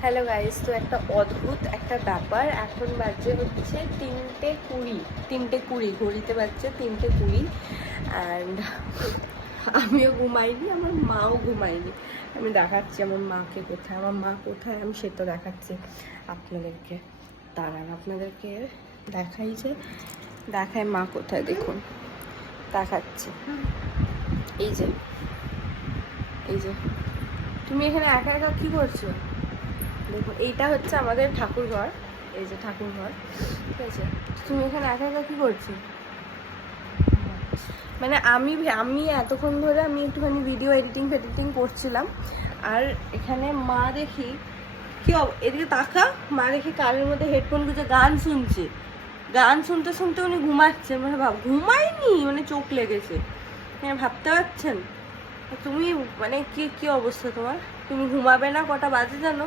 Hello guys, তো একটা অদ্ভুত একটা ব্যাপার। এখন বাজে হচ্ছে 3:20, 3:20 ঘড়িতে বাজছে 3:20 অ্যান্ড আমিও ঘুমাইনি, আমার মাও ঘুমায়নি। আমি দেখাচ্ছি আমার মাকে কোথায়, আমার মা কোথায় আমি সে তো দেখাচ্ছি আপনাদেরকে। দাঁড়ান আপনাদেরকে দেখায় মা কোথায়, দেখুন দেখাচ্ছি। এই যে এই যে তুমি এখানে একা একা কি করছো? দেখুন এইটা হচ্ছে আমাদের ঠাকুর ঘর, এই যে ঠাকুর ঘর, ঠিক আছে? তুমি এখানে একা একা কী করছো? মানে আমি আমি এতক্ষণ ধরে আমি একটুখানি ভিডিও এডিটিং করছিলাম, আর এখানে মা দেখি এদিকে তাকা, মা দেখি কানের মধ্যে হেডফোন গুঁজে গান শুনছে। গান শুনতে শুনতে উনি ঘুমাচ্ছে, মানে ঘুমায়নি, মানে চোখ লেগেছে। হ্যাঁ, ভাবতে পারছেন? তুমি মানে কি কি অবস্থা তোমার? তুমি ঘুমাবে না? কটা বাজে জানো?